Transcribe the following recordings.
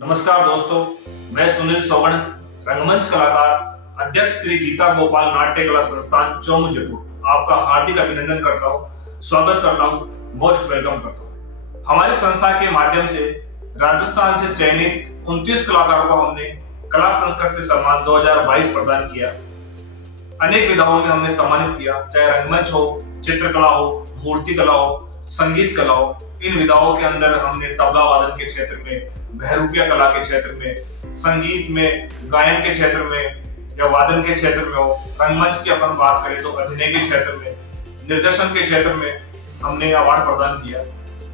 नमस्कार दोस्तों, मैं सुनील सोगण, रंगमंच कलाकार, अध्यक्ष श्री गीता गोपाल नाट्य कला संस्थान चौमू जयपुर आपका हार्दिक अभिनंदन करता हूँ, स्वागत करता हूँ, मोस्ट वेलकम करता हूँ। हमारी संस्था के माध्यम से राजस्थान से चयनित 29 कलाकारों को हमने कला संस्कृति सम्मान 2022 प्रदान किया। अनेक विधाओं में हमने सम्मानित किया, चाहे रंगमंच हो, चित्रकला हो, मूर्ति कला हो, संगीत कला हो। इन विधाओं के अंदर हमने तबला वादन के क्षेत्र में, बहरूपिया कला के क्षेत्र में, संगीत में, गायन के क्षेत्र में या वादन के क्षेत्र में हो, रंगमंच की अपन बात करें तो अभिनय के क्षेत्र में, निर्देशन के क्षेत्र में हमने अवार्ड प्रदान किया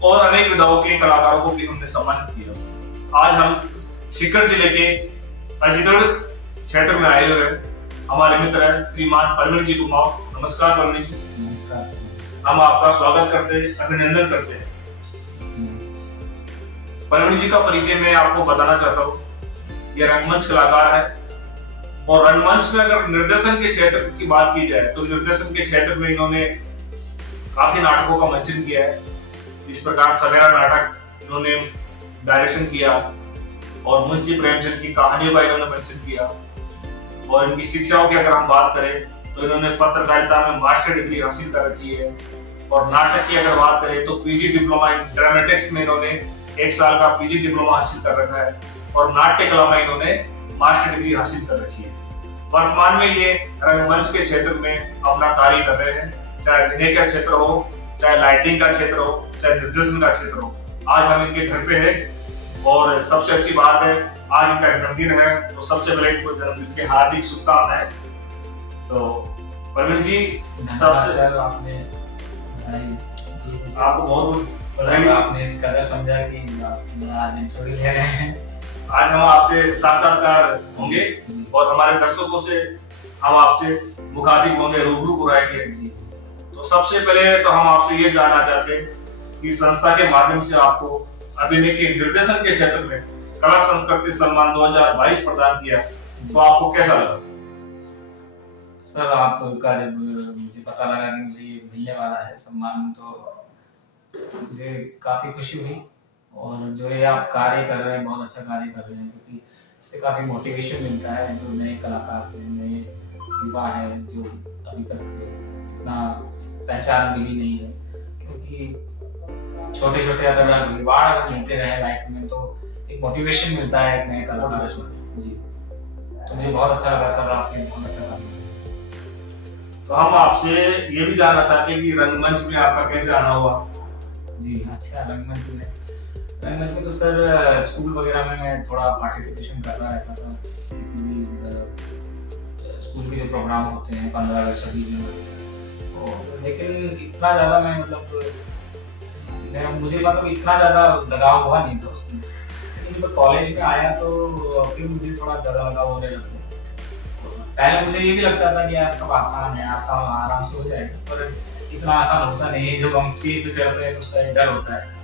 और अनेक विधाओं के कलाकारों को भी हमने सम्मानित किया। आज हम सीकर जिले के अजीतगढ़ क्षेत्र में आए हुए हैं। हमारे मित्र है श्रीमान परवीन जी कुमार। नमस्कार परवीन जी। नमस्कार सर। हम आपका स्वागत करते हैं, अभिनंदन करते हैं। परवीन जी का परिचय मैं आपको बताना चाहता हूँ। ये रंगमंच कलाकार है और रंगमंच में अगर निर्देशन के क्षेत्र की बात की जाए तो निर्देशन के क्षेत्र में इन्होंने काफी नाटकों का मंचन किया है। इस प्रकार सवेरा नाटक इन्होंने डायरेक्शन किया और मुंशी प्रेमचंद की कहानियों का इन्होंने मंचन किया। और इनकी शिक्षाओं की अगर हम बात करें तो इन्होंने पत्रकारिता में मास्टर डिग्री हासिल कर रखी है और नाटक की अगर बात करें तो पीजी डिप्लोमा इन ड्रामेटिक्स में इन्होंने 1 साल का पीजी डिप्लोमा हासिल कर रखा है और नाट्य कला में इन्होंने मास्टर डिग्री हासिल कर रखी है। वर्तमान में ये रंगमंच के क्षेत्र में अपना कार्य कर रहे हैं, चाहे अभिनय का क्षेत्र हो, चाहे लाइटिंग का क्षेत्र हो, चाहे निर्देशन का क्षेत्र हो। आज हम इनके घर पे हैं और सबसे अच्छी बात है आज इनका जन्मदिन है, तो सबसे पहले इनको जन्मदिन की हार्दिक शुभकामनाएं। तो परवीन जी सबसे आपको बहुत बधाई। आपने इस कदर समझा कि आज इंटरव्यू ले रहे हैं। आज हम आपसे साक्षात्कार होंगे और हमारे दर्शकों से हम आपसे मुखातिब होंगे, रूबरू कराएंगे। तो सबसे पहले तो हम आपसे ये जानना चाहते हैं कि संस्था के माध्यम से आपको अभिनय के निर्देशन के क्षेत्र में कला संस्कृति सम्मान 2022 प्रदान किया, तो आपको कैसा लगा? सर, आपका जब मुझे पता लगा कि मुझे ये मिलने वाला है सम्मान, तो मुझे काफी खुशी हुई। और जो ये आप कार्य कर रहे हैं, बहुत अच्छा कार्य कर रहे हैं, क्योंकि इससे काफी मोटिवेशन मिलता है। जो नए कलाकार हैं, नए युवा है, जो अभी तक इतना पहचान मिली नहीं है, क्योंकि छोटे छोटे अगर रिवार्ड अगर मिलते रहे लाइफ में तो एक मोटिवेशन मिलता है एक नए कलाकार जी। तो मुझे बहुत अच्छा लगा सर, आपने बहुत अच्छा काम किया। तो हम आपसे ये भी जानना चाहते हैं कि रंगमंच में आपका कैसे आना हुआ? जी अच्छा, रंगमंच में तो सर स्कूल वगैरह में मैं थोड़ा पार्टिसिपेशन करता रहता था। किसी भी स्कूल के जो प्रोग्राम होते हैं 15 अगस्त 26 जनवरी, लेकिन इतना ज्यादा मैं मुझे इतना ज्यादा लगाव हुआ नहीं था उस चीज से। लेकिन जब कॉलेज में आया तो फिर मुझे थोड़ा ज्यादा लगाव होने लगा। पहले मुझे ये भी लगता था कि यार सब आसान है, आराम से हो जाएगा, पर इतना आसान होता नहीं है। जब हम स्टेज पे चढ़ते हैं तो उसका एक डर होता है।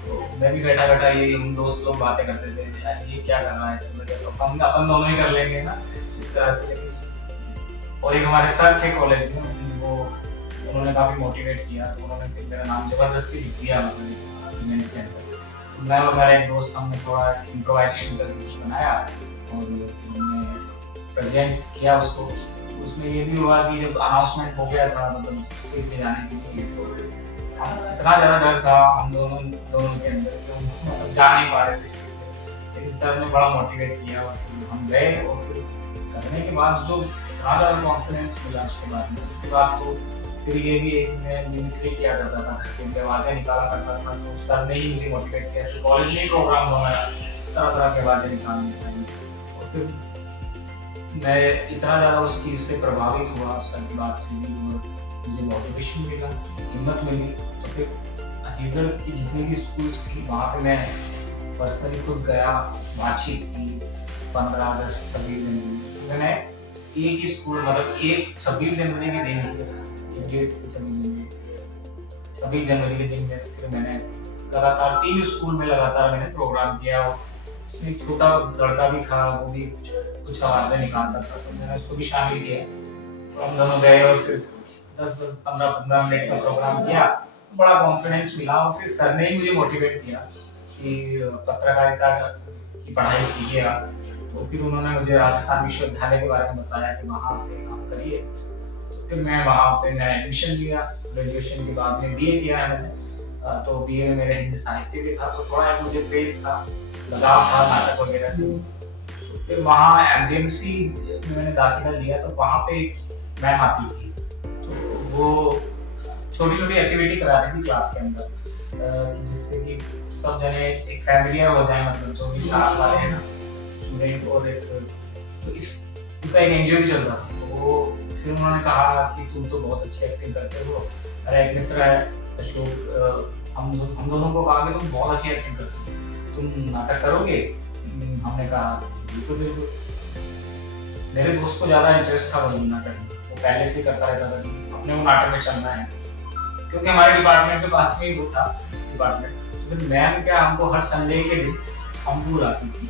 तो मैं भी बैठा बैठा ये हम दोस्त लोग बातें करते थे, यार ये क्या कर रहा है इसमें, तो अपन दोनों ही कर लेंगे ना इस तरह से। और एक हमारे सर थे कॉलेज में, वो उन्होंने काफी मोटिवेट किया, तो उन्होंने फिर मेरा नाम जबरदस्ती लिख दिया इवेंट के अंदर। तो मैं और मेरा एक दोस्त हमने थोड़ा इम्प्रोवाइजेशन करके कुछ बनाया और हमने प्रेजेंट किया उसको। उसमें ये भी हुआ कि जब अनाउंसमेंट हो गया था स्टेज पे जाने के लिए, तो इतना ज्यादा डर था हम दोनों के अंदर कि हम जा नहीं पा रहे थे स्टेज पे। लेकिन सर ने बड़ा मोटिवेट किया और हम गए और फिर करने के बाद जो इतना ज्यादा कॉन्फिडेंस मिला उसके बाद तो फिर ये भी एक मैं मिमिक्री किया करता था, क्योंकि आवाजें निकाला करता था। तो सर ने ही मुझे मोटिवेट किया। तो कॉलेज में ही प्रोग्राम हुआ मेरा, तरह तरह के आवाजें निकालनी। और फिर मैं इतना ज्यादा उस चीज से प्रभावित हुआ, सर की बात से भी, और मुझे मोटिवेशन मिला, हिम्मत मिली। तो फिर अजीतगढ़ की जितनी भी स्कूल्स थी वहाँ पे मैं पर्सनली खुद गया, बातचीत की। 15 अगस्त 26 जनवरी मैंने एक ही स्कूल, मतलब एक 26 जनवरी के दिन, 26 जनवरी के दिन में फिर मैंने लगातार 3 स्कूल में लगातार मैंने प्रोग्राम किया। उसमें एक छोटा लड़का भी था, वो भी कुछ आवाजें निकालता था, तो मैंने उसको भी शामिल किया। तो हम दोनों गए और फिर 10-15 मिनट का प्रोग्राम किया। बड़ा कॉन्फिडेंस मिला और फिर सर ने ही मुझे मोटिवेट किया कि पत्रकारिता की पढ़ाई कीजिएगा। तो फिर उन्होंने मुझे राजस्थान विश्वविद्यालय के बारे में बताया कि वहाँ से आप करिए। तो फिर मैं वहाँ पे मैं एडमिशन लिया। ग्रेजुएशन के बाद में बीए किया है मैंने। तो बीए में मेरा हिंदी साहित्य भी था, तो थोड़ा एक मुझे क्रेज था, लगाव था नाटक वगैरह से। तो फिर वहाँ एमजीएमसी में मैंने दाखिला लिया, तो वहाँ पे एक मैम आती थी, तो वो छोटी छोटी एक्टिविटी कराती थी क्लास के अंदर, जिससे कि सब जने एक फैमिलियर हो जाए, मतलब जो भी साथ वाले हैं ना स्टूडेंट, और एक तो इस उनका एक एनजीओ भी चल रहा था। तो वो फिर उन्होंने कहा कि तुम तो बहुत अच्छी एक्टिंग करते हो, मेरा एक मित्र है अशोक, हम दोनों को कहा कि तुम बहुत अच्छी एक्टिंग करते हो, तुम नाटक करोगे? हमने कहा बिल्कुल बिल्कुल। मेरे दोस्त को ज्यादा इंटरेस्ट था वही नाटक में, वो पहले से करता रहता था कि अपने वो नाटक में चलना है, क्योंकि हमारे डिपार्टमेंट के पास में ही वो था डिपार्टमेंट। तो फिर मैम क्या हमको हर संडे के दिन हमको बुलाती थी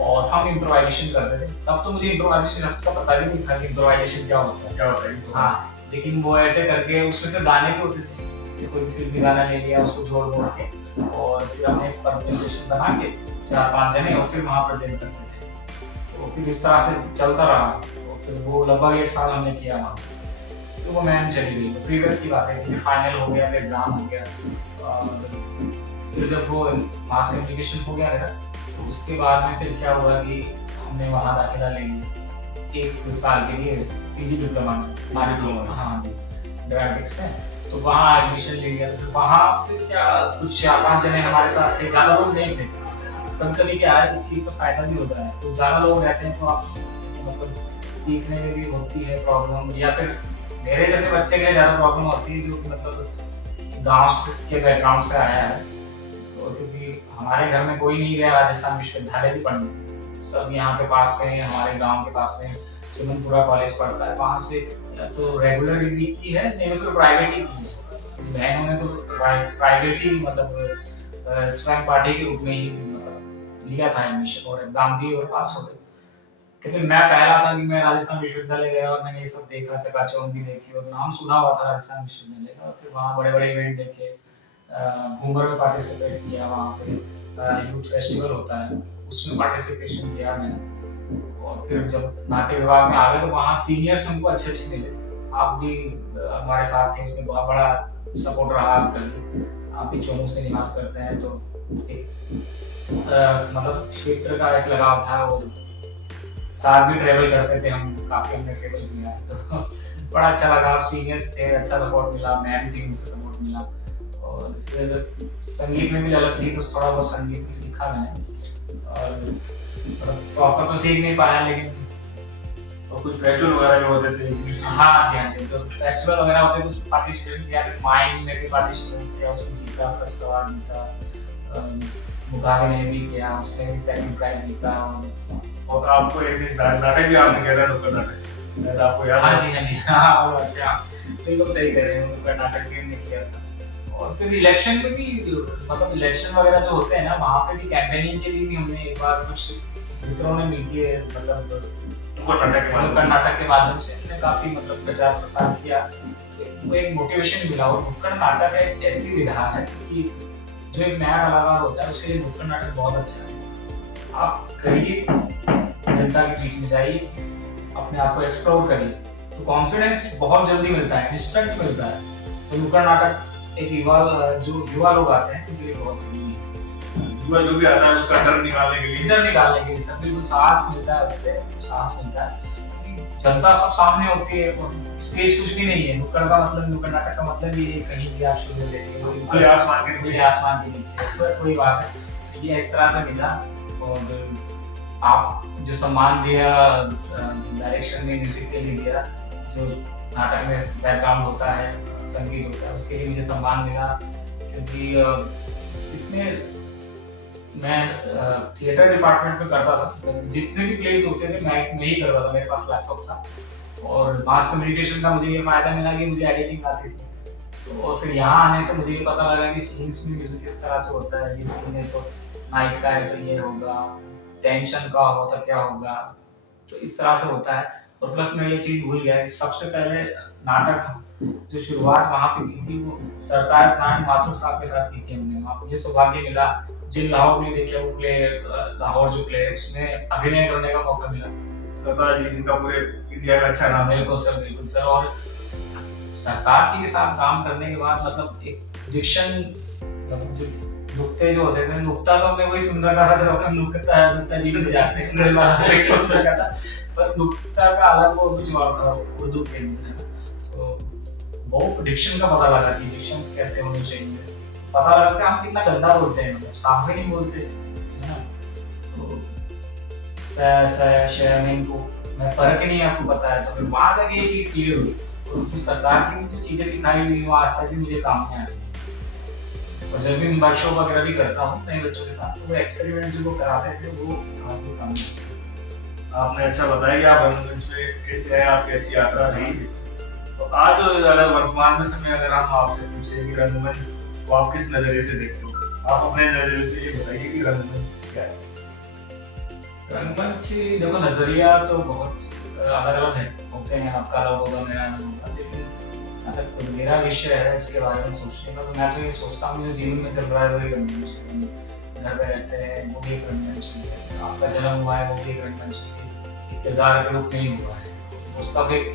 और हम इम्प्रोवाइजेशन करते थे। तब तो मुझे इम्प्रोवाइजेशन का पता भी नहीं था कि इम्प्रोवाइजेशन क्या होता है। हाँ, लेकिन वो ऐसे करके उसमें तो गाने भी होते थे, जैसे कोई फिल्मी गाना ले लिया, उसको जोड़ बोल के, और फिर हमने एक प्रेजेंटेशन बना के 4-5 जने और फिर वहाँ प्रेजेंट करते थे। तो फिर इस तरह से चलता रहा, तो फिर वो लगभग 1 साल हमने किया वहाँ। तो वो मैम चली गई, तो प्रीवियस की बात है, फिर फाइनल हो गया, फिर एग्जाम हो गया। फिर जब वो मास कम्युनिकेशन हो गया मेरा, तो उसके बाद में फिर क्या हुआ कि हमने वहाँ दाखिला ले लिया 1 साल के लिए पीजी डिप्लोमा में। हाँ जी, ड्रामेटिक्स में। तो वहाँ एडमिशन ले लिया। तो वहाँ से क्या कुछ 4-5 जने हमारे साथ थे, ज़्यादा लोग नहीं थे। कभी-कभी क्या है, इस चीज़ का फायदा भी होता है, तो ज़्यादा लोग रहते हैं तो आप मतलब सीखने में भी होती है प्रॉब्लम, या फिर मेरे जैसे बच्चे के लिए ज़्यादा प्रॉब्लम होती है जो मतलब गाँव के बैकग्राउंड से आया है। तो क्योंकि हमारे घर में कोई नहीं गया राजस्थान विश्वविद्यालय भी पढ़ने, सब यहाँ पे पास में, हमारे गाँव के पास में चिमनपुरा कॉलेज पढ़ता है, वहाँ से तो रेगुलर डिग्री की है, नहीं तो प्राइवेट ही की है। बहनों ने तो प्राइवेट ही मतलब स्वयं पाठी के रूप में ही मतलब लिया था एडमिशन, और एग्जाम दिए और पास हो गए। लेकिन मैं पहला था कि मैं राजस्थान विश्वविद्यालय गया और मैंने ये सब देखा, चकाचौंध भी देखी, और नाम सुना हुआ था राजस्थान विश्वविद्यालय का। फिर वहाँ बड़े-बड़े इवेंट देखे, घूमर में पार्टिसिपेट किया, वहाँ पे यूथ फेस्टिवल होता है, उसमें पार्टिसिपेशन किया मैंने। और फिर जब नाट्य विभाग में आ गए तो वहाँ सीनियर्स हमको अच्छे मिले। आप भी हमारे साथ थे, उसमें बहुत बड़ा सपोर्ट रहा आपका भी। आप भी चोमू से निवास करते हैं, तो एक मतलब क्षेत्र का एक लगाव था, और साथ भी ट्रेवल करते थे हम, काफी हमने ट्रेवल किया है, तो बड़ा अच्छा लगा। आप सीनियर्स थे, अच्छा सपोर्ट मिला, मैम जी मुझसे सपोर्ट मिला। और फिर संगीत में भी ललक थी, तो थोड़ा बहुत संगीत भी सीखा मैंने, और प्रॉपर तो सीख नहीं पाया, लेकिन और कुछ फेस्टिवल वगैरह भी होते थे। हाँ जी, तो फेस्टिवल वगैरह होते थे, उसमें पार्टिसिपेट किया। फिर माइंड में भी पार्टिसिपेट किया, उसमें जीता, फर्स्ट अवार्ड जीता। मुकाबले में भी किया, उसमें भी सेकंड प्राइज जीता। और आपको एक दिन नाटक भी आपने किया था, नुक्कड़ नाटक, आपको याद है? हाँ जी, हाँ अच्छा, बिल्कुल सही कह रहे हैं, नुक्कड़ नाटक भी हमने किया था। और फिर इलेक्शन में भी, मतलब इलेक्शन वगैरह जो होते हैं ना, वहाँ पे भी कैंपेनिंग के लिए भी हमने एक बार कुछ मित्रों ने मिलके मतलब नुक्कड़ नाटक के माध्यम से हमने काफी मतलब प्रचार प्रसार किया। वो एक मोटिवेशन मिला। और नुक्कड़ नाटक एक ऐसी विधा है कि जो एक नया कलाकार होता है उसके लिए नुक्कड़ नाटक बहुत अच्छा है। आप करिए, जनता के बीच में जाइए, अपने आप को एक्सप्लोर करिए, तो कॉन्फिडेंस बहुत जल्दी मिलता है, इंस्टेंट मिलता है। तो नुक्कड़ नाटक एक युवा लोग आते हैं उनके लिए बहुत जरूरी है। युवा जो भी आता है उसका डर निकालने के लिए सब बिल्कुल साहस मिलता है, उससे साहस मिलता है। जनता सब सामने होती है, स्टेज कुछ भी नहीं है। नुक्कड़ का मतलब, नुक्कड़ नाटक का मतलब ये कहीं भी आप शुरू में देखिए, खुले आसमान के नीचे, बस वही बात है। ये इस तरह से मिला। और आप जो सम्मान दिया डायरेक्शन में, म्यूजिक के लिए दिया, जो नाटक में बैकग्राउंड होता है, संगीत होता है, उसके लिए मुझे सम्मान मिला। क्योंकि इसमें मैं थिएटर डिपार्टमेंट में करता था, जितने भी प्लेस होते थे मैं ही करता था, मेरे पास लैपटॉप था। और मास कम्युनिकेशन का मुझे ये फायदा मिला कि मुझे एडिटिंग आती थी। तो और फिर यहाँ आने से मुझे ये पता लगा कि सीन्स में म्यूजिक किस तरह से होता है। ये सीन है तो नाइट का है तो ये होगा, टेंशन का हो तो क्या होगा, तो इस तरह से होता है। और प्लस मैं ये चीज भूल गया कि सबसे पहले नाटक जो शुरुआत वहाँ पे की थी वो सरताज नारायण माथुर साहब के साथ की थी हमने। वहाँ मुझे सौभाग्य मिला जिन लाहौर ने देखा वो प्ले, लाहौर जो प्ले है उसमें अभिनय करने का मौका मिला। सरताज जी का पूरे इंडिया में अच्छा नाम है। बिल्कुल सर, बिल्कुल सर। और सरताज जी के साथ काम करने के बाद मतलब एक डिक्शन, मतलब जो नुक्ते जो होते थे, नुक्ता तो हमने वही सुंदर कहा था, अपना नुक्ता जी भी जाते हैं एक सुंदर का था, पर नुक्ता का अलग वो कुछ और था उर्दू के अंदर, है ना। तो वो डिक्शन का पता लगा कि डिक्शंस कैसे होने चाहिए, पता लगा कि हम कितना गंदा बोलते हैं, मतलब साफ ही नहीं बोलते, है ना। तो शेयरिंग को मैं फर्क ही नहीं आपको बताया, तो फिर वहां जाके ये चीज क्लियर हुई। और जो सरकार जी ने जो चीजें सिखाई हुई वो आज तक भी मुझे काम में आ रही है। और जब भी मैं वर्कशॉप वगैरह भी करता हूँ नए बच्चों के साथ, तो वो एक्सपेरिमेंट जो वो कराते थे वो आज भी काम में आते हैं। आपने अच्छा बताया कि आप रंगमंच में कैसे आए, आपकी ऐसी यात्रा रही थी। तो आज अगर वर्तमान में समय अगर हम आपसे पूछे कि रंगमंच को आप किस नजरिए से देखते हो, आप अपने नजरिए से ये बताइए कि रंगमंच क्या है। रंगमंच देखो, नजरिया तो बहुत अलग अलग है, होते हैं, आपका अलग होगा, मेरा अलग होगा, लेकिन अगर मेरा विषय है इसके बारे में सोचने का, तो मैं तो ये सोचता हूँ जो जीवन में चल रहा है वही रंगमंच है। घर में रहते हैं वो भी एक रंगमंच है, आपका जन्म हुआ है वो भी एक रंगमंच है, किरदार का रुख नहीं हुआ है, वो सब एक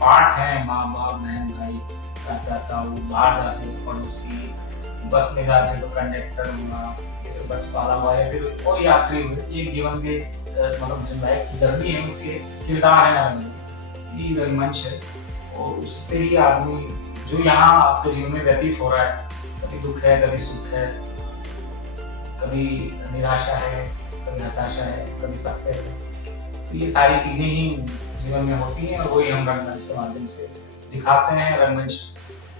पार्ट है। माँ बाप, बहन भाई, चाचा ताऊ, बाहर जाते पड़ोसी, बस में जाते तो कंडक्टर हुआ, फिर बस वाला हुआ, या फिर और यात्री हुए, एक जीवन के मतलब जो लाइफ जर्नी है उसके किरदार है रंगमंच, ये रंगमंच है। और उससे ही आदमी जो यहाँ आपके जीवन में व्यतीत हो रहा है, कभी दुख है, कभी सुख है, कभी निराशा है, कभी हताशा है, कभी सक्सेस है, तो ये सारी चीजें ही जीवन में होती हैं और वही हम रंगमंच के माध्यम से दिखाते हैं। रंगमंच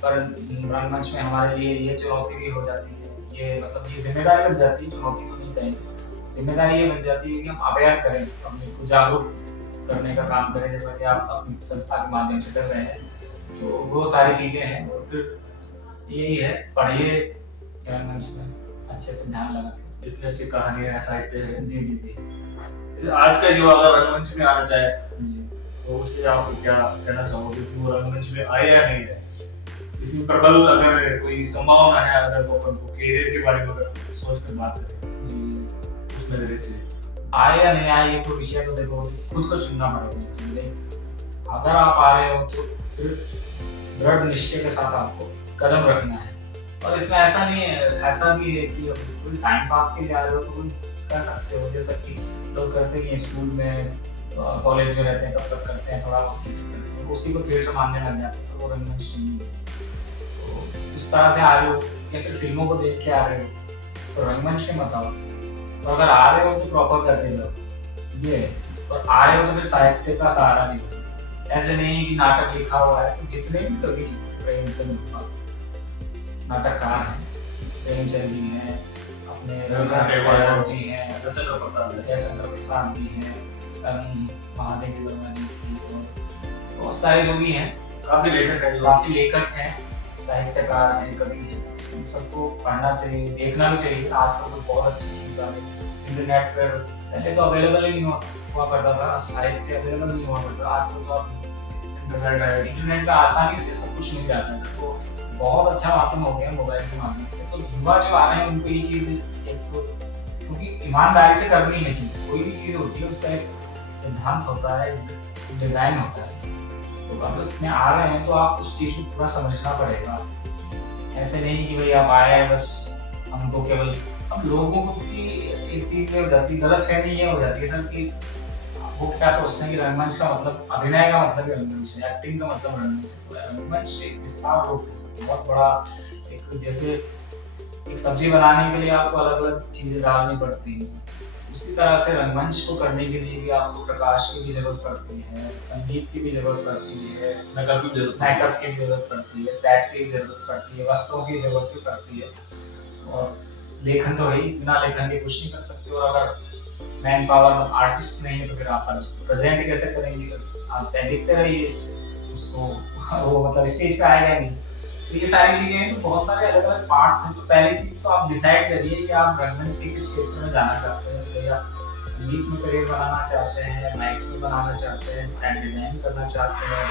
पर रंगमंच में हमारे लिए ये चुनौती भी हो जाती है, ये मतलब ये जिम्मेदारी बन जाती है, चुनौती तो नहीं कहेंगे, जिम्मेदारी ये बन जाती है कि हम अवेयर करें, अपने को जागरूक करने का काम करें, जैसा कि आप अपनी संस्था के माध्यम से कर रहे हैं। तो वो सारी चीजें हैं, और फिर यही है, पढ़िए रंगमंच में अच्छे से ध्यान लगा के। इतनी अच्छी कहानियां, साहित्य है। जी जी जी। जैसे आज का युवा अगर रंगमंच में आना चाहे तो उसके आप क्या कहना चाहोगे कि वो रंगमंच में आए या नहीं है? इसमें प्रबल अगर कोई संभावना है, अगर वो अपन को करियर के बारे में अगर सोच कर बात करें उस नजरिए से, आए या नहीं आए ये तो विषय तो देखो खुद को चुनना पड़ेगा। अगर आप आ रहे हो तो फिर दृढ़ निश्चय के साथ आपको कदम रखना है, और इसमें ऐसा नहीं है, ऐसा भी है कि कोई टाइम पास के लिए आ रहे हो तो कर सकते हो, जैसा कि लोग करते हैं स्कूल में, कॉलेज में रहते हैं तब तक करते हैं, थोड़ा बहुत उसी को थिएटर मानने लग जाते हैं, तो वो रंगमंच नहीं है। तो उस तरह से आ रहे हो या फिर फिल्मों को देख के आ रहे हो तो रंगमंच में मत आओ, तो अगर आ रहे हो तो प्रॉपर करके जाओ, ये है। और आ रहे हो तो फिर साहित्य का सहारा भी लो, ऐसे नहीं कि नाटक लिखा हुआ है तो जितने भी कवि प्रेमचंद नाटककार हैं, प्रेमचंद जी हैं, अपने रविंद्रनाथ टैगोर जी हैं, जयशंकर प्रसाद जी हैं, महादेवी वर्मा जी, बहुत सारे जो भी हैं, काफी लेखक हैं, साहित्यकार हैं, कवि हैं, इन सबको पढ़ना चाहिए, देखना भी चाहिए। आजकल तो बहुत अच्छी चीज आ रही है इंटरनेट पर, पहले तो अवेलेबल ही नहीं हुआ करता था, साहित्य अवेलेबल नहीं हुआ करता, आजकल तो आप इंटरनेट पे आसानी से सब कुछ मिल जाता है, तो बहुत अच्छा माध्यम हो गया मोबाइल के माध्यम से। तो युवा जो आ रहे हैं उनको ये चीज एक तो क्योंकि ईमानदारी से करनी है चीज, कोई भी चीज होती है उसका एक सिद्धांत होता है, डिजाइन होता है, तो अगर उसमें आ रहे हैं तो आप उस चीज को पूरा समझना पड़ेगा। ऐसे नहीं कि भाई आप आए बस हमको केवल, अब लोगों की एक चीज में गलत फहमी ये हो जाती है सर कि वो क्या सोचते हैं कि रंगमंच का मतलब अभिनय का मतलब रंगमंच है, एक्टिंग का मतलब रंगमंच है। तो रंगमंच एक विशाल रूप है, बहुत बड़ा एक, जैसे एक सब्जी बनाने के लिए आपको अलग अलग चीजें डालनी पड़ती हैं, उसी तरह से रंगमंच को करने के लिए भी आपको प्रकाश की भी जरूरत पड़ती है, संगीत की भी जरूरत पड़ती है, मेकअप की भी जरूरत पड़ती है, सेट की भी जरूरत पड़ती है, वस्त्रों की जरूरत भी पड़ती है, और लेखन तो है ही, बिना लेखन के कुछ नहीं कर सकते। और अगर मैन पावर आर्टिस्ट नहीं है तो फिर आप प्रेजेंट कैसे करेंगे? आप चाहे दिखते रहिए उसको, वो मतलब स्टेज पे आएगा नहीं। तो ये सारी चीजें हैं, तो बहुत सारे अलग अलग पार्ट्स हैं। तो पहली चीज तो आप डिसाइड करिए कि आप रंगमंच के किस क्षेत्र में जाना चाहते हैं, तो या संगीत में करियर बनाना चाहते हैं, माइक्स में बनाना चाहते हैं, सेट डिजाइन करना चाहते हैं,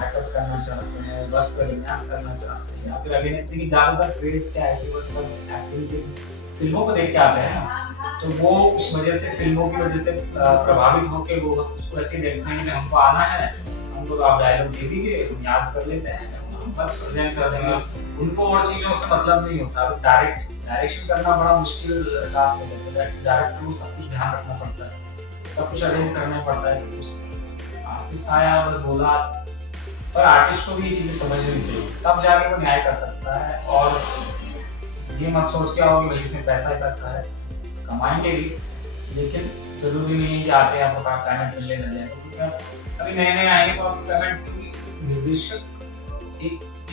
मेकअप करना चाहते हैं, वस्त्र विन्यास करना चाहते हैं, या फिर अभिनेत्री की ज्यादातर क्रेज क्या है कि वो सब एक्टिंग के फिल्मों को देख के आते हैं ना, तो वो उस वजह से फिल्मों की वजह से प्रभावित होकर वो उसको ऐसे देखते हैं कि हमको आना है, हमको तो आप डायलॉग दे दीजिए, हम याद कर लेते हैं, हम बस प्रेजेंट कर देंगे। उनको और चीजों से मतलब नहीं होता। डायरेक्शन करना बड़ा मुश्किल टास्क है। डायरेक्टर को सब कुछ ध्यान रखना पड़ता है, सब कुछ अरेंज करना पड़ता है, सब कुछ। आर्टिस्ट आया बस बोला, पर आर्टिस्ट को भी ये चीजें समझनी चाहिए, तब जाके वो न्याय कर सकता है। और ये मत सोच के आओ कि भाई इसमें पैसा ही पैसा है, कमाएंगे भी, लेकिन जरूरी नहीं है कि आते हैं आपको पेमेंट मिलने लग जाए। क्योंकि अभी नए नए आएंगे तो आपको पेमेंट, निर्देशक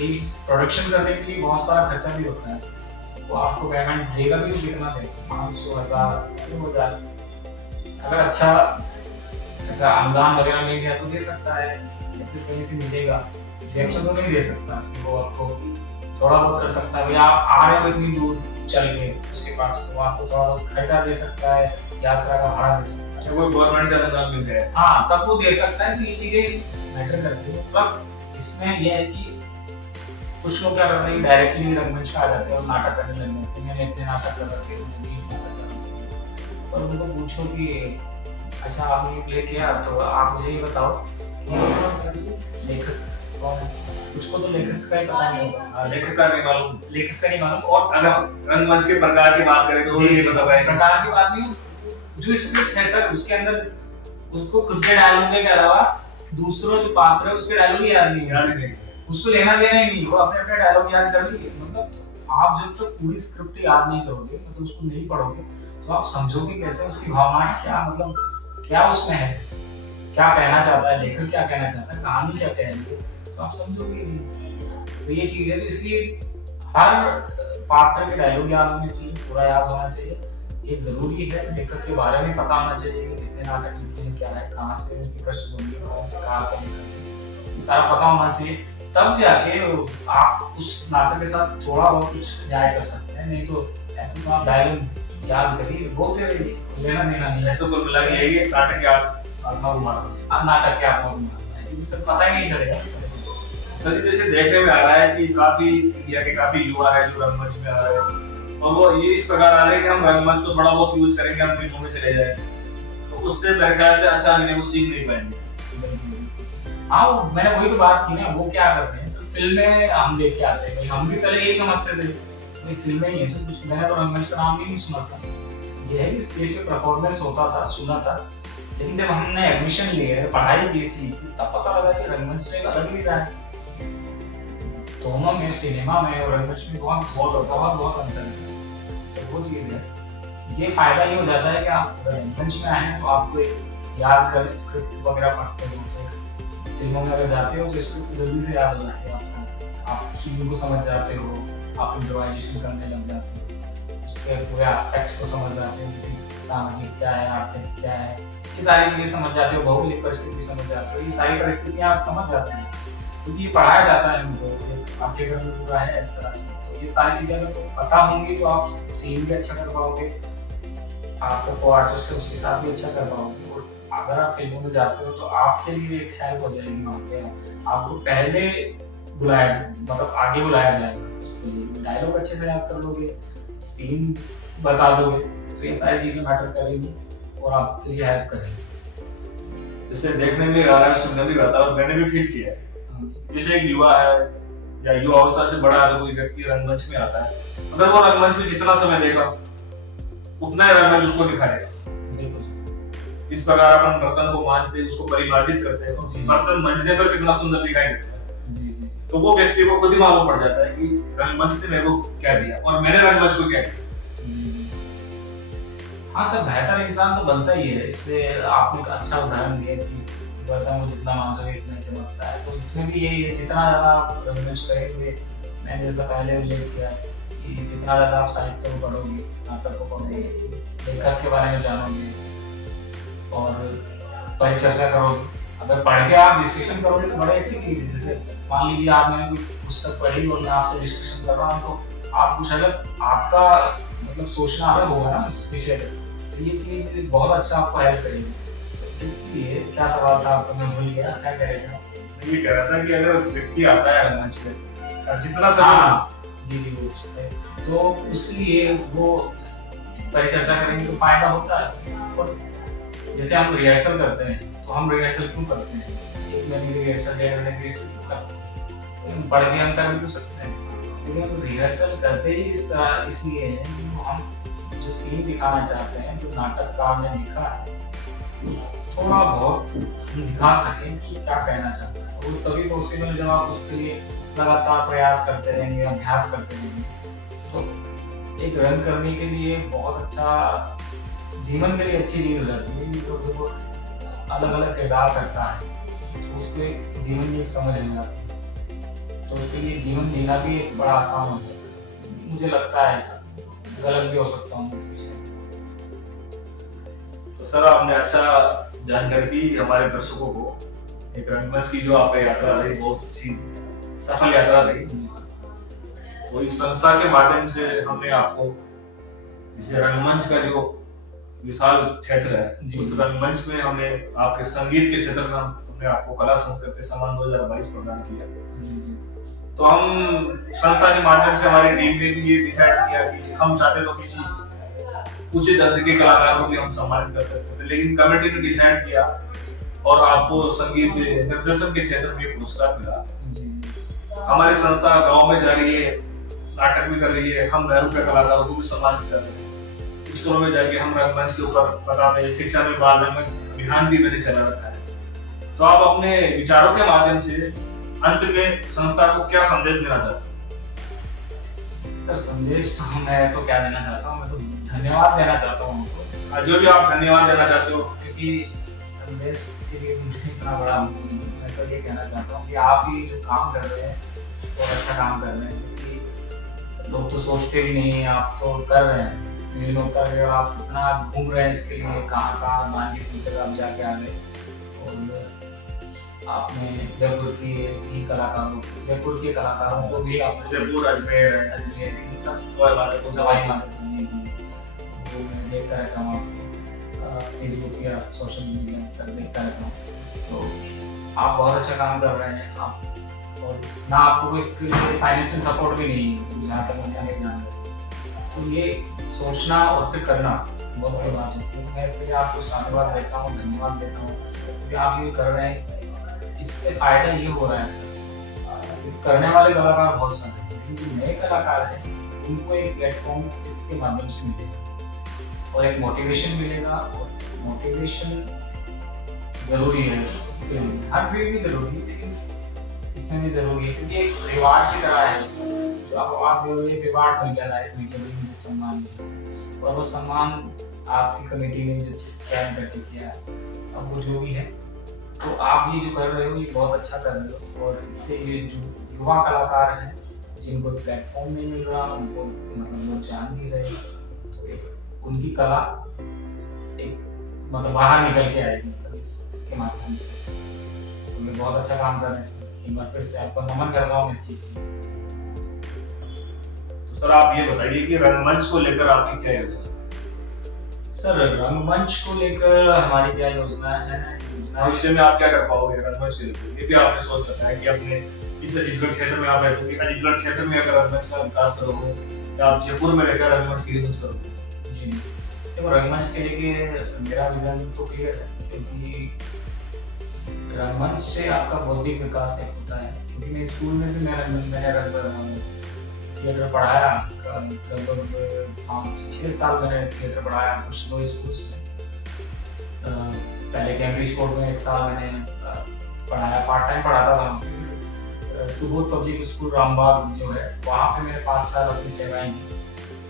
एक प्रोडक्शन करने के लिए बहुत सारा खर्चा भी होता है, वो आपको पेमेंट देगा भी कितना देगा, 500, 1000, 2000। अगर अच्छा ऐसा अनुदान वगैरह मिल गया तो दे सकता है, या फिर कहीं से मिलेगा। रिएक्शन तो नहीं दे सकता, वो आपको थोड़ा बहुत कर सकता है। भैया आप आ रहे हो इतनी दूर चल के उसके पास, तो आपको थोड़ा बहुत खर्चा दे सकता है, यात्रा का भाड़ा दे सकता है, वो गवर्नमेंट से अनुदान मिल जाए, हाँ तब वो दे सकता है। तो ये चीजें मैटर करती है। प्लस इसमें यह है कि कुछ लोग क्या करते हैं कि डायरेक्टली रंगमंच पे आ जाते हैं और नाटक करने लग जाते हैं। मैंने इतने नाटक कर रखे हैं, और उनको पूछो कि अच्छा आपने ये प्ले किया, तो आप मुझे ये बताओ कि लेखक कौन है? उसको तो लेखक का ही पता नहीं होगा, लेखक का नहीं मालूम, लेखक का नहीं मालूम। और अगर रंगमंच के प्रकार की बात करें तो वो नहीं बता पाएगा। प्रकार की बात नहीं, जो स्क्रिप्ट है सर, उसके अंदर उसको खुद के डायलॉग के अलावा दूसरों जो पात्र है उसके डायलॉग ही याद नहीं, उसको लेना देना ही नहीं, वो अपने अपने डायलॉग याद कर लिए। मतलब आप जब तक पूरी स्क्रिप्ट याद नहीं करोगे, मतलब उसको नहीं पढ़ोगे, तो आप समझोगे कैसे उसकी भावनाएं क्या, मतलब क्या उसमें है, क्या कहना चाहता है लेखक, क्या कहना चाहता है, कहानी क्या कह रही है, तो आप समझोगे नहीं। तो ये चीज है, तो इसलिए हर पात्र के डायलॉग याद होने चाहिए, पूरा याद होना चाहिए, ये जरूरी है। लेखक के बारे में पता होना चाहिए कि कितने नाटक लिखे हैं, क्या है, कहाँ से उनकी पृष्ठभूमि, कौन से काल का लेखक, ये सारा पता होना चाहिए। तब जाके आप उस नाटक के साथ थोड़ा बहुत कुछ न्याय कर सकते हैं। नहीं तो ऐसे तो आप डायलॉग याद करिए, बोलते रहिए, लेना देना नहीं। ऐसे कुल मिला के यही नाटक याद आत्मा रुमाल, नाटक के आत्मा रुमाल, क्योंकि सर पता ही नहीं चलेगा। सर जैसे देखने में आ रहा है कि काफी इंडिया के काफी युवा है जो रंगमंच में आ रहे हैं, और वो ये इस प्रकार आ रहे हैं कि हम रंगमंच को थोड़ा बहुत यूज करेंगे, हम फिल्मों में चले जाए, तो उससे मेरे ख्याल से अच्छा नहीं, वो सीख नहीं पाएंगे। हाँ, मैंने वही तो बात की ना, वो क्या करते हैं सर, फिल्में हम देख के आते हैं, हम भी पहले यही समझते थे कि फिल्में ही ऐसे कुछ, मैंने तो रंगमंच का नाम भी नहीं सुना था। ये है कि स्टेज पे परफॉर्मेंस होता था, सुना था, लेकिन जब हमने एडमिशन लिए, पढ़ाई की इस चीज की, तब पता लगा कि रंगमंच तो एक अलग ही है। दोनों में, सिनेमा में और रंगमंच में बहुत अंतर है। तो वो चीज है, ये फायदा ये हो जाता है कि आप रंगमंच में आए तो आपको याद कर स्क्रिप्ट वगैरह पढ़ते हो, फिल्मों में अगर जाते हो तो स्क्रिप्ट जल्दी से याद हो जाती है आपको, आप सीन को समझ जाते हो, आप इम्प्रोवाइजेशन करने लग जाते हो, उसके पूरे एस्पेक्ट को समझ जाते हो कि सामाजिक क्या है, आर्थिक क्या है, ये सारी चीजें समझ जाते हो, भौगोलिक परिस्थिति समझ जाते हो, ये सारी परिस्थितियां आप समझ जाते हो, क्योंकि ये पढ़ाया जाता है हमको, पाठ्यक्रम में पूरा है इस तरह से। तो ये सारी चीजें अगर तो पता होंगी तो आप सीन भी अच्छा कर पाओगे, आपको को आर्टिस्ट है उसके साथ भी अच्छा कर पाओगे। और अगर आप फिल्मों में जाते हो तो आपके लिए एक हेल्प हो जाएगी वहाँ पे, आपको पहले बुलाया, मतलब आगे बुलाया जाएगा उसके लिए, डायलॉग अच्छे से याद कर लोगे, सीन बता दोगे, तो ये सारी चीजें मैटर करेंगी और आपके लिए हेल्प करेंगी। जैसे देखने में आ रहा है, सुनने में आता है, और मैंने भी फील किया है, जैसे एक युवा है या युवा अवस्था से बड़ा अगर कोई व्यक्ति रंगमंच में आता है, अगर वो रंगमंच में जितना समय देगा उतना ही रंगमंच उसको दिखाएगा। जिस प्रकार अपन बर्तन को मांजते उसको परिमार्जित करते हैं, तो बर्तन मांजने पर कितना सुंदर दिखाई देता है, तो वो व्यक्ति को खुद ही मालूम पड़ जाता है कि रंगमंच ने मेरे को क्या दिया और मैंने रंगमंच को क्या दिया। हाँ सर, बेहतर इंसान तो बनता ही है। इसलिए आपने एक अच्छा उदाहरण दिया कि बर्तन को जितना मांजोगे इतना ही चमकता है, तो इसमें भी यही है, जितना ज्यादा आप रंगमंच करेंगे, मैंने जैसा पहले उल्लेख किया कि जितना ज्यादा आप साहित्य को पढ़ोगे, नाटक को पढ़ोगे, लेखक के बारे में जानोगे और परिचर्चा करोगे, अगर पढ़ के आप डिस्कशन करोगे तो बड़ी अच्छी चीज है। जैसे मान लीजिए आपने कोई पुस्तक पढ़ी और मैं आपसे डिस्कशन कर रहा हूँ, तो आप कुछ अलग, आपका मतलब सोचना अलग होगा ना इस विषय पे, तो ये चीज बहुत अच्छा आपको हेल्प करेगी। इसलिए क्या सवाल था आपका, मैं भूल गया, क्या कह रहे थे? ये कह रहा था कि अगर व्यक्ति आता है रंगमंच पे, जितना समय जी वो तो इसलिए वो परिचर्चा करेंगे तो फायदा होता है। और जैसे हम रिहर्सल करते हैं तो हम रिहर्सल क्यों करते हैं, एक महीने की रिहर्सल, 1.5 महीने की रिहर्सल क्यों करते हैं, तो हम पढ़ के हम कर भी तो सकते हैं, लेकिन हम रिहर्सल करते ही इस तरह इसलिए है कि हम जो सीन दिखाना चाहते हैं, जो नाटककार ने लिखा है, थोड़ा बहुत दिखा सकें कि क्या कहना चाहते हैं। और तभी पॉसिबल जब आप उसके लिए लगातार प्रयास करते रहेंगे, अभ्यास करते रहेंगे, तो एक रन करने के लिए बहुत अच्छा, जीवन के लिए अच्छी चीज हो जाती है। तो देखो अलग अलग किरदार करता है तो उसको एक जीवन की एक समझ मिल जाती है, तो उसके लिए जीवन जीना भी एक बड़ा आसान हो जाता है, मुझे लगता है। ऐसा गलत भी हो सकता हूँ इस विषय में। तो सर आपने अच्छा जानकारी दी हमारे दर्शकों को। एक रंगमंच की जो आपका यात्रा रही बहुत अच्छी सफल यात्रा रही। तो इस संस्था के माध्यम से हमने आपको जैसे रंगमंच का जो विशाल क्षेत्र है, उस रंगमंच में हमने आपके संगीत के क्षेत्र में हमने आपको कला संस्कृति सम्मान 2022 प्रदान किया। तो हम संस्था के माध्यम से हमारी टीम ने भी ये डिसाइड किया कि हम चाहते तो किसी उच्च दर्जे के कलाकारों को हम सम्मानित कर सकते थे, लेकिन कमेटी ने डिसाइड किया और आपको संगीत निर्देशन के क्षेत्र में पुरस्कार मिला। हमारी संस्था गांव में जा रही है, नाटक भी कर रही है, हम घरों के कलाकारों को भी सम्मानित कर रहे हैं, स्कूलों में जाके हम रंगमंच के ऊपर बताते हैं, शिक्षा में बाल रंगमंच अभियान भी मैंने चला रखा है। तो आप अपने विचारों के माध्यम से अंत में संस्था को क्या संदेश देना चाहते हैं? सर संदेश तो मैं तो क्या देना चाहता हूँ, मैं तो धन्यवाद देना चाहता हूँ उनको, जो भी आप धन्यवाद देना चाहते हो, क्योंकि संदेश के लिए इतना बड़ा मैं तो ये कहना चाहता हूँ कि आप ही जो काम कर रहे हैं बहुत अच्छा काम कर रहे हैं, क्योंकि लोग तो सोचते भी नहीं, आप तो कर रहे हैं। मेरे लोग का अगर आप इतना घूम रहे हैं इसके लिए, कहाँ कहाँ मान लीजिए आप जाके आ गए, और आपने जयपुर के कलाकारों को भी आप जयपुर, अजमेर सवाई माधोपुर जी जो मैं देखता रहता हूँ फेसबुक या सोशल मीडिया पर देखता रहता हूँ, तो आप बहुत अच्छा काम कर रहे हैं। आप और ना आपको इसके लिए फाइनेंशियल सपोर्ट भी नहीं है जहाँ तक मुझे आगे जान है, तो ये सोचना और फिर करना बहुत बड़ी बात होती है। मैं इसके लिए आपको धन्यवाद देता हूँ, क्योंकि आप ये कर रहे हैं, इससे फायदा ये हो रहा है सर, करने वाले कलाकार बहुत सारे हैं, लेकिन जो नए कलाकार हैं उनको एक प्लेटफॉर्म इसके माध्यम से मिलेगा और एक मोटिवेशन मिलेगा। और मोटिवेशन जरूरी है, हर फील्ड में जरूरी है, लेकिन इसमें भी जरूरी है, क्योंकि एक रिवार्ड की तरह है, जो आप रिवार्ड मिल गया लाइफ में, मुझे सम्मान, और वो सम्मान आपकी कमेटी ने जो चयन करके किया है, अब वो जो भी है, तो आप ये जो कर रहे हो ये बहुत अच्छा कर रहे हो। और इससे ये जो युवा कलाकार हैं जिनको प्लेटफॉर्म नहीं मिल रहा, उनको मतलब लोग जान नहीं रहे, तो एक उनकी कला एक मतलब बाहर निकल के आएगी, मतलब इसके माध्यम से। तो ये बहुत अच्छा काम कर रहे हैं इसमें, एक बार फिर से आपको नमन कर रहा हूँ इस चीज में। तो सर आप ये बताइए कि रंगमंच को लेकर आपकी क्या योजना है? सर रंगमंच को लेकर हमारी क्या योजना है? भविष्य में आप क्या कर पाओगे रंगमंच के लेकर? ये भी आपने सोच रखा है कि अपने इस अजीतगढ़ क्षेत्र में आप रहते हो, अजीतगढ़ क्षेत्र में अगर रंगमंच का विकास करोगे या आप जयपुर में रहकर रंगमंच की यूज करोगे? जी देखो, रंगमंच के लिए मेरा विजन तो क्लियर है, क्योंकि रंगमंच से आपका बौद्धिक विकास एक होता है। क्योंकि मैं स्कूल में भी मैंने थिएटर पढ़ाया, लगभग 5-6 साल मैंने थिएटर पढ़ाया कुछ 2 स्कूल्स में। पहले कैम्ब्रिज कोर्ट में 1 साल मैंने पढ़ाया, पार्ट टाइम पढ़ाता था। सुबोध पब्लिक स्कूल रामबाग जो है, वहाँ पे मैंने 5 साल अपनी सेवाएं दी।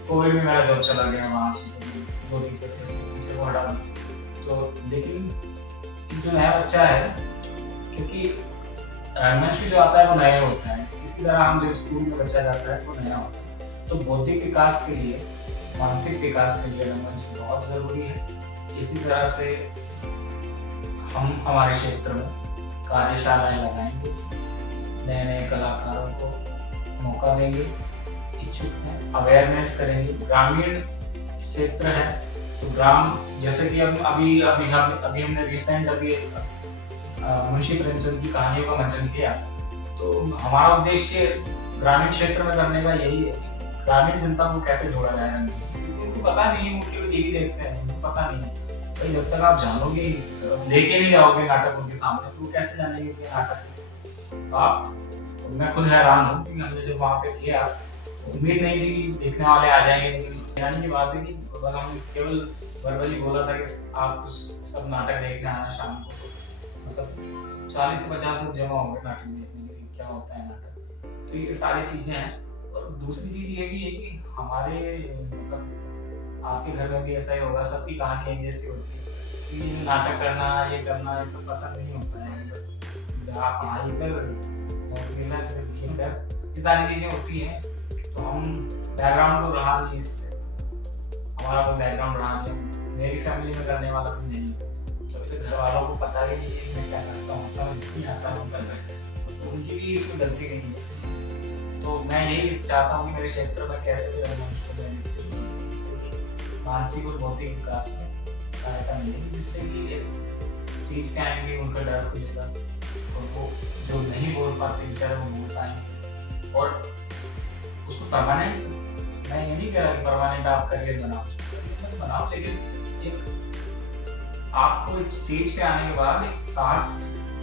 कोविड में मेरा जॉब चला गया, वहाँ से 2 दिन पीछे को हटा दी। तो लेकिन जो नया बच्चा है, क्योंकि रंगमंच भी जो आता है वो नया होता है, इसी तरह हम जब स्कूल में बच्चा जाता है वो नया होता है। तो बौद्धिक विकास के लिए, मानसिक विकास के लिए रंगमंच बहुत जरूरी है। इसी तरह से हम हमारे क्षेत्र में कार्यशालाएं लगाएंगे, नए नए कलाकारों को मौका देंगे, इच्छुक हैं, अवेयरनेस करेंगे। ग्रामीण क्षेत्र है तो ग्राम, जैसे कि अभी हमने रिसेंट मुंशी प्रेमचंद की कहानियों का मंचन किया, तो हमारा उद्देश्य ग्रामीण क्षेत्र में करने का यही है, ग्रामीण जनता को कैसे जोड़ा जाए रंगमंच से। उनको पता नहीं है, वो केवल टीवी देखते हैं, उनको पता नहीं है। भाई जब तक आप जानोगे, लेके नहीं जाओगे नाटक उनके सामने, तो वो कैसे जानेंगे कि नाटक है? तो आप, मैं खुद हैरान हूँ कि हमने जब वहाँ पे किया, उम्मीद नहीं थी कि देखने वाले आ जाएंगे, लेकिन यानी की बात है कि बस हमने केवल वर्बली बोला था कि आप सब नाटक देखने आना शाम को, तो मतलब 40 से 50 लोग जमा होंगे नाटक देखने के लिए, क्या होता है नाटक। तो ये सारी चीजें हैं। और दूसरी चीज ये भी है कि हमारे मतलब आपके घर में भी ऐसा ही होगा, सबकी कहानी एक जैसी होती है कि नाटक करना, ये करना, ये सब पसंद नहीं होता है। बस जहाँ पढ़ाई कर, नौकरी कर, ये सारी चीजें होती हैं। तो हम बैकग्राउंड तो रहा नहीं, इससे हमारा कोई बैकग्राउंड रहा नहीं, मेरी फैमिली में करने वाला तो नहीं, तो घर वालों को पता ही नहीं है मैं क्या करता हूँ, समझ नहीं आता हूँ कर रहे, तो उनकी भी इसमें गलती नहीं है। तो मैं यही चाहता हूँ कि मेरे क्षेत्र में कैसे भी रंगमंच को देने, मानसिक और भौतिक विकास में सहायता मिलेगी, जिससे कि एक स्टेज पे आएंगे उनका डर खुलेगा, और वो जो नहीं बोल पाते बेचारे वो बोल पाएंगे। और उसको परमानेंट, मैं ये नहीं कह रहा कि परमानेंट आप करियर बनाओ, लेकिन एक आपको एक स्टेज पे आने के बाद एक साहस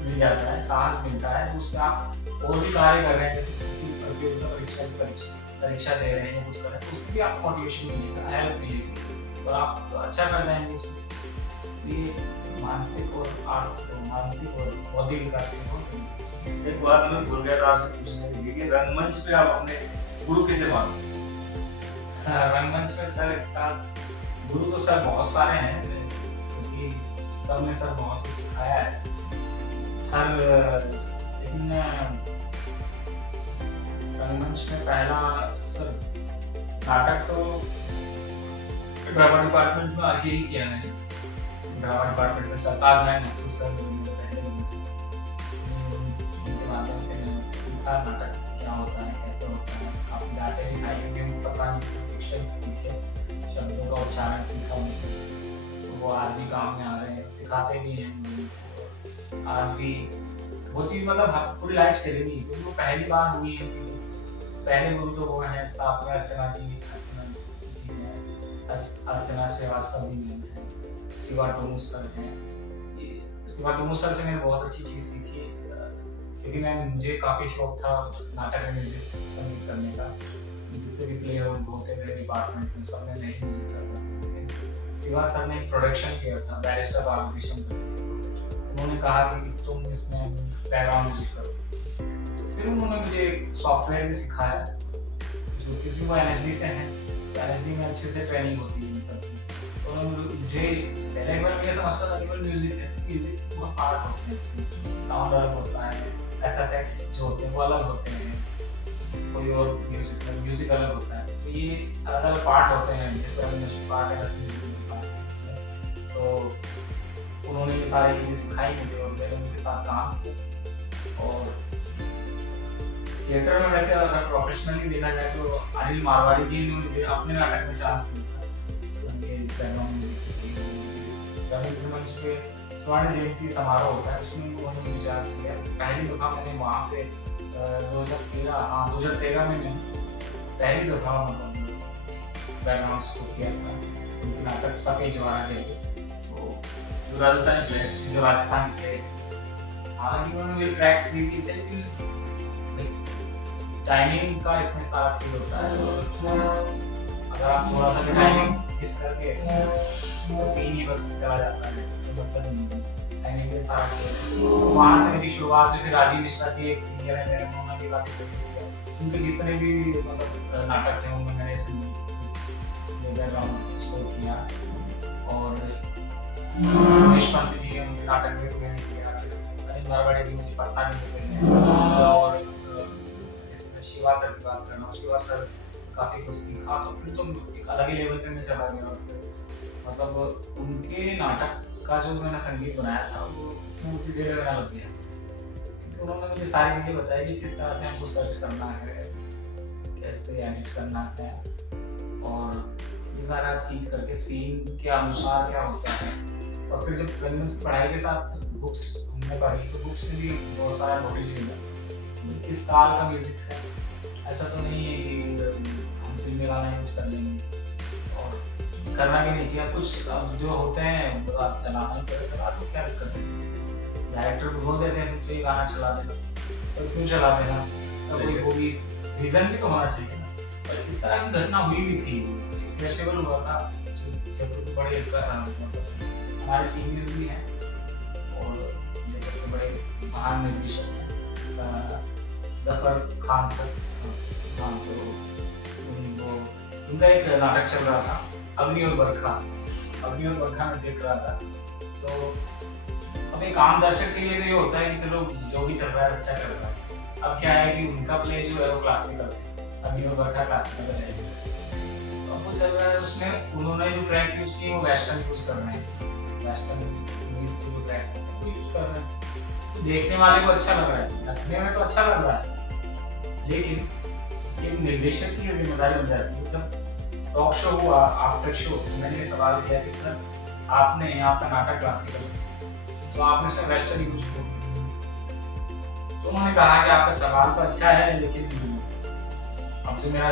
मिल जाता है, साहस मिलता है, तो उससे आप और भी कार्य कर रहे हैं, जैसे किसी प्रतियोगिता परीक्षा दे रहे हैं, कुछ कर रहे हैं, तो उसमें भी आपको मोटिवेशन मिलेगा, हेल्प मिलेगी, और आप अच्छा कर जाएंगे उसमें। तो ये मानसिक और बौद्धिक विकास के बहुत। एक बात मैं भूल गया था आपसे पूछने के लिए कि रंगमंच पे आप अपने गुरु किसे मानते हैं? रंगमंच पे सर, इसका गुरु तो सर बहुत सारे हैं, क्योंकि सब ने सर बहुत कुछ सिखाया है। लेकिन रंगमंच में पहला सर नाटक तो ड्रामा डिपार्टमेंट में आके ही किया मैंने। ड्रामा डिपार्टमेंट में सरताज नारायण सर पहले, उनके माध्यम से मैंने सीखा नाटक क्या होता है, कैसे होता है। काफी डाटे दिखाई, क्योंकि उनको पता नहीं, सीखे, शब्दों का उच्चारण सीखा उनसे, तो वो आज भी काम में आ रहे हैं, सिखाते भी हैं आज भी। वो चीज मतलब पूरी लाइफ चलेगी, क्योंकि वो पहली बार हुई है चीज। पहले गुरु तो वो है साथ में अर्चना श्रीवास्तव जी है, शिवा टोमू सर हैं। शिवा टोमू सर से मैंने बहुत अच्छी चीज सीखी, क्योंकि मुझे काफी शौक था नाटक में म्यूजिक संगीत करने का। जितने भी प्ले होते थे डिपार्टमेंट में, सब में नहीं म्यूजिक करता। शिवा सर ने एक प्रोडक्शन किया था बैरिस्टर बालकृष्ण, उन्होंने कहा कि तुम इसमें बैकग्राउंड म्यूजिक करो, तो फिर उन्होंने मुझे सॉफ्टवेयर भी सिखाया, जो क्योंकि वो एनएसडी से हैं, तो एनएसडी में अच्छे से ट्रेनिंग होती है इन सब की। तो मुझे पहले एक बार मैं समझता था कि म्यूजिक है, म्यूजिक बहुत पार्ट होते हैं, इसमें साउंड अलग होता है, एसएफएक्स जो होते हैं वो अलग होते हैं, कोई और म्यूजिक अलग होता है, तो ये अलग अलग पार्ट होते हैं, जैसे पार्ट है तो उन्होंने ये सारी चीजें सिखाई मुझे, और मैंने उनके साथ काम किया। और थिएटर में वैसे अगर प्रोफेशनली देखा जाए तो अनिल मारवाड़ी जी ने मुझे अपने नाटक में चांस दिया था, उनके बैकग्राउंड म्यूजिक रंगमंच पे स्वर्ण जयंती समारोह होता है, उसमें उन्होंने मुझे चांस दिया। पहली दफा मैंने वहाँ पे 2013 में मैंने पहली दफा मतलब बैकग्राउंड स्कोर किया था उनके नाटक सफेद जवाना के लिए, जो राजस्थान के। हालांकि उन्होंने मुझे ट्रैक्स दी थी, लेकिन टाइमिंग का इसमें सारा फील होता है, तो अगर आप थोड़ा सा टाइमिंग मिस करके तो सीन ही बस चला जाता है, तो मतलब नहीं टाइमिंग के सारा फील। वहाँ से मेरी शुरुआत में फिर राजीव मिश्रा जी एक सीनियर है मेरे, उन्होंने भी काफी सपोर्ट, उनके जितने भी मतलब नाटक थे उनमें मैंने बैकग्राउंड स्कोर किया। और रमेश पंत जी हैं, उनके नाटक में भी मैंने किया। अनिल मारवाड़ी जी मुझे पटना में, और शिवा सर की बात करना, शिवा सर काफी कुछ सीखा, तो फिर तो एक अलग ही लेवल पे मैं चला गया। मतलब उनके नाटक का जो मैंने संगीत बनाया था वो मुझे देर लगाना लग गया, क्योंकि उन्होंने मुझे सारी चीजें बताई कि किस तरह से हमको सर्च करना है, कैसे एडिट करना है, और ये सारा चीज करके सीन के अनुसार क्या होता है। और फिर जब रंगमंच की पढ़ाई के साथ बुक्स हमने पढ़ी, तो बुक्स में भी बहुत सारा नॉलेज मिला किस साल का म्यूजिक है। ऐसा तो नहीं है कि हम फिल्मी गाना यूज कर लेंगे, और करना भी नहीं चाहिए। कुछ अब जो होते हैं वो आप चलाना ही पड़े, चला दो, क्या दिक्कत है। डायरेक्टर को बोल देते हैं तो ये गाना चला देना, तो क्यों चला देना, तो कोई वो भी रीजन भी तो होना चाहिए ना। और इस तरह की घटना हुई भी थी, फेस्टिवल हुआ था जयपुर के बड़े मतलब हमारे सीनियर भी हैं और जयपुर के बड़े महान निर्देशक हैं जफर खान सर। हाँ, तो वो उनका एक नाटक चल रहा था अग्नि और बरखा। अग्नि और बरखा में देख रहा था, तो अब एक आम दर्शक के लिए तो ये होता है कि चलो जो भी चल रहा है अच्छा चल रहा है। अब क्या है कि उनका प्ले जो है वो क्लासिकल है, अग्नि और बरखा क्लासिकल है, तो अब वो चल रहा है, उसमें उन्होंने जो ट्रैक यूज की वो वेस्टर्न यूज कर रहे हैं, वेस्टर्न मूवीज के जो ट्रैक्स होते हैं वो यूज कर रहे हैं। तो देखने वाले को अच्छा लग रहा है, देखने में तो अच्छा लग रहा है, लेकिन एक निर्देशक की जिम्मेदारी बन जाती है। जब टॉक शो हुआ, आफ्टर शो, मैंने सवाल किया कि सर आपने आपका नाटक क्लासिकल तो आपने इसमें वेस्टर्न यूज किया, तो उन्होंने कहा कि आपका सवाल तो अच्छा है, लेकिन अब जो मेरा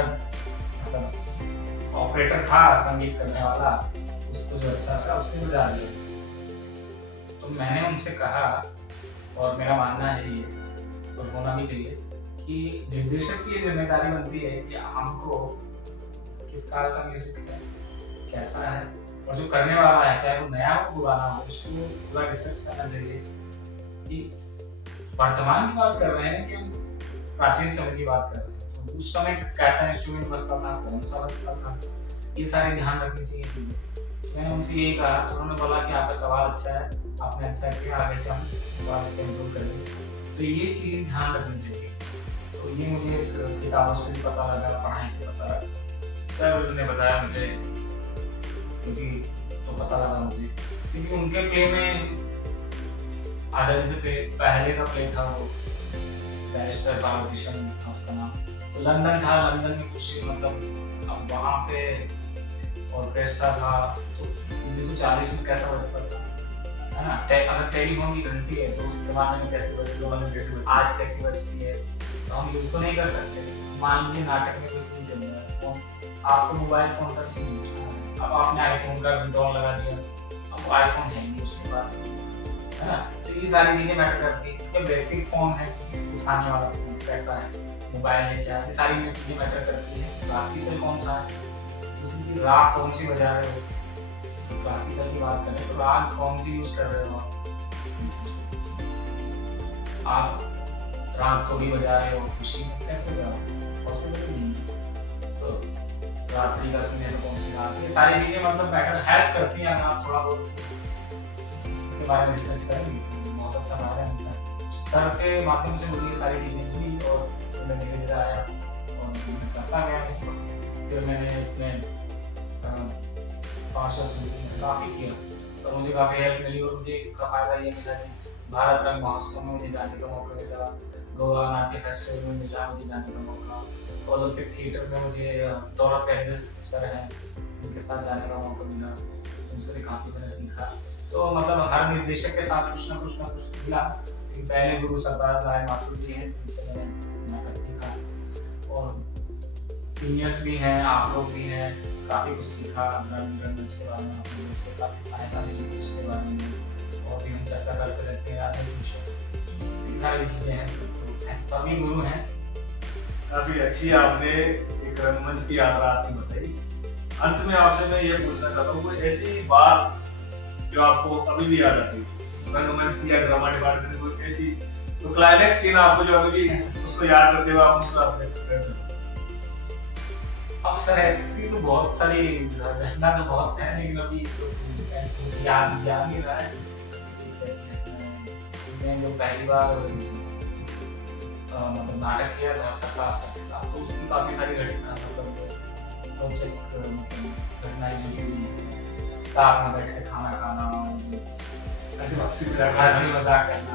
मतलब ऑपरेटर था संगीत करने वाला, उसको जो अच्छा था उसने बजा दिया। तो मैंने उनसे कहा, और मेरा मानना है ये और होना भी चाहिए कि निर्देशक की जिम्मेदारी बनती है कि हमको किस काल का म्यूजिक है, कैसा है, और जो करने वाला है चाहे वो नया हो पुराना हो, उसको पूरा रिसर्च करना चाहिए कि वर्तमान की बात कर रहे हैं कि प्राचीन समय की बात कर रहे हैं, तो उस समय कैसा इंस्ट्रूमेंट बजता था, कौन सा बजता था, ये सारे ध्यान रखनी चाहिए चीजें। मैंने उनसे यही कहा, तो उन्होंने बोला कि आपका सवाल अच्छा है, आपने अच्छा किया, आगे से हम सवाल को इम्प्रूव करेंगे। तो ये चीज ध्यान रखनी चाहिए। तो ये मुझे किताबों से भी पता लगा, पढ़ाई से पता लगा, सर ने बताया मुझे, क्योंकि तो पता लगा मुझे, क्योंकि उनके प्ले में आजादी से पहले का प्ले था वो बैरिस्टर बालकृष्ण था उसका नाम, तो लंदन था, लंदन में कुछ मतलब अब वहाँ पे ऑर्केस्ट्रा था, तो 1940 में कैसा बजता था, है ना। अगर टेलीफोन की घंटी है तो उस जमाने में कैसे बजती, आज कैसी बजती है, तो हम यूज तो नहीं कर सकते। मान लीजिए नाटक में कोई सीन चल रहा है, फोन आपको मोबाइल फोन का सीन, अब आपने आईफोन का रिंगटोन लगा दिया, अब वो आईफोन है नहीं उसके पास, है ना। तो ये सारी चीजें मैटर करती है। उसका बेसिक फोन है, उठाने वाला फोन कैसा है, मोबाइल है क्या, ये सारी चीजें मैटर करती है। क्लासिकल कौन सा है, उसकी राग कौन सी बजा रहे हो, क्लासिकल की बात करें तो राग कौन सी यूज कर रहे हो आप राग को भी बजा रहे हो, खुशी में कैसे बजा रहे हो, पॉसिबल नहीं है। तो रात्रि का सीन है तो कौन सी राग, ये सारी चीजें मतलब मैटर हेल्प करती हैं। अगर आप थोड़ा बहुत के बारे में रिसर्च करेंगे बहुत अच्छा फायदा मिलता है। सर के माध्यम से मुझे ये सारी चीजें मिली और मैं धीरे धीरे आया और मैं करता गया। फिर मैंने इसमें 5 वर्ष काफी किया, तो मुझे काफी हेल्प मिली और मुझे इसका फायदा ये मिला कि भारत रंग महोत्सव में मुझे जाने का मौका मिला, गोवा नाट्य फेस्टिवल में मिला मुझे जाने का मौका, ओलंपिक थिएटर में मुझे दौरा पहले सर हैं उनके साथ जाने का मौका मिला, उनसे भी काफी मैंने सीखा। तो मतलब हर निर्देशक के साथ कुछ ना कुछ मिला। पहले गुरु सरदार राय माथुर जी हैं जिनसे मैंने नाटक सीखा, और सीनियर्स भी हैं, आप लोग भी हैं, काफी कुछ सीखा रंगमंच के बारे में, आप लोगों से काफी सहायता मिली उसके बारे में, और भी हम चर्चा करते रहते हैं आगे कुछ सारी चीजें हैं। सभी गुरु हैं। काफी अच्छी आपने एक रंगमंच की यात्रा आपने बताई। अंत में आपसे मैं ये पूछना चाहता हूँ, कोई ऐसी बात जो आपको अभी भी याद आती है रंगमंच की या ड्रामा डिपार्टमेंट में, कोई ऐसी तो क्लाइमेक्स सीन आपको जो अभी भी उसको याद करते हुए आप मुस्कुराते? अब सर ऐसी तो बहुत सारी घटना तो बहुत है, लेकिन अभी तो मुझे याद नहीं रहा है। मैं जो पहली बार मतलब नाटक किया था सरकार सर के साथ, तो उसकी काफी सारी घटना मतलब रोचक घटनाएं जुड़ी, साथ में बैठ के खाना खाना, हंसी मजाक करना,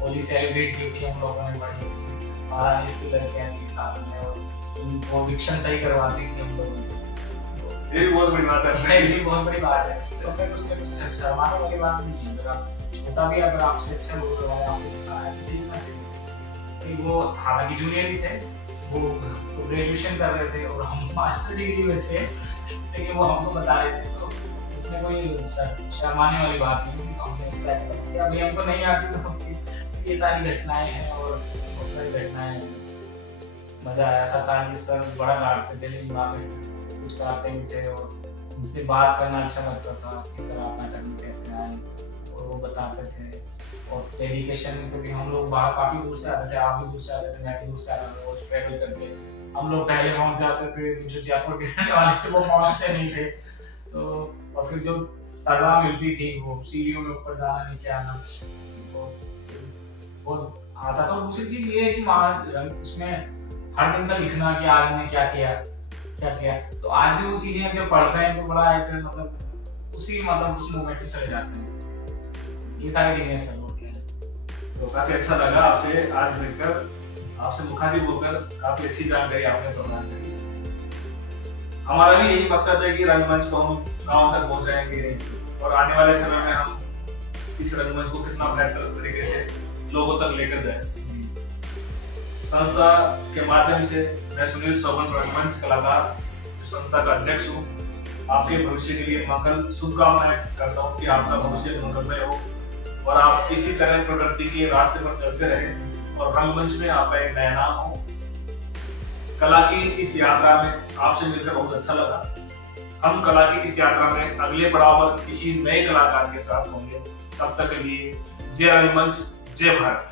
होली सेलिब्रेट की थी हम लोगों ने बड़ी अच्छी, और इसकी लड़कियां थी साथ में और उनको विक्शन सही करवाती थी हम लोगों ने। ये भी बहुत बड़ी बात है। ये बहुत बड़ी बात है। तो फिर उसमें कुछ शर्माने वाली बात नहीं है। अगर आप छोटा भी अगर आपसे अच्छा बोल रहा है, आपसे सिखाया किसी भी ना सीखे, वो हालांकि जूनियर ही थे, वो तो ग्रेजुएशन कर रहे थे और हम मास्टर डिग्री में थे, लेकिन वो हमको बता रहे थे, तो इसमें कोई शर्माने वाली बात नहीं है। हमने उसको एक्सेप्ट किया। अभी हमको नहीं आती तो ये सारी घटनाएं हैं और बहुत सारी घटनाएं हैं। मजा आया। सरताज सर बड़ा डांटते थे, लेकिन बाद में कुछ डांटते भी थे और उनसे बात करना अच्छा लगता था कि सर आप नाटक में कैसे आए, और वो बताते थे। और डेडिकेशन में भी हम लोग बाहर काफी दूर से आते थे, आप भी दूर से आते थे, मैं भी दूर से आता था, और ट्रैवल करके हम लोग पहले पहुंच जाते थे। जो जयपुर के रहने वाले थे वो पहुंचते नहीं थे, तो और फिर जो सजा मिलती थी वो सीढ़ियों में ऊपर जाना नीचे आना, वो आता। तो दूसरी चीज ये है कि उसमें हर दिन का लिखना कि आज ने क्या किया, तो आज भी वो चीजें जो पढ़ते हैं तो बड़ा एक मतलब उसी मतलब उस मोमेंट में चले जाते हैं। ये सारी चीजें सब होती हैं। तो काफी अच्छा लगा आपसे आज मिलकर, आपसे मुखातिब होकर काफी अच्छी जानकारी आपने प्रदान करी। हमारा भी यही मकसद है कि रंगमंच को हम गांव तक पहुंचाएंगे और आने वाले समय में हम इस रंगमंच को कितना बेहतर तरीके से लोगों तक लेकर जाए। संस्था के माध्यम से मैं सुनील सोबन रंगमंच कलाकार जो संस्था का अध्यक्ष हूँ, आपके भविष्य के लिए मंगल शुभकामनाएं करता हूँ कि आपका भविष्य मंगलमय हो और आप इसी तरह प्रकृति के रास्ते पर चलते रहें और रंगमंच में आपका एक नया नाम हो। कला की इस यात्रा में आपसे मिलकर बहुत अच्छा लगा। हम कला की इस यात्रा में अगले पड़ाव पर किसी नए कलाकार के साथ होंगे। तब तक के लिए जय रंगमंच, जय भारत।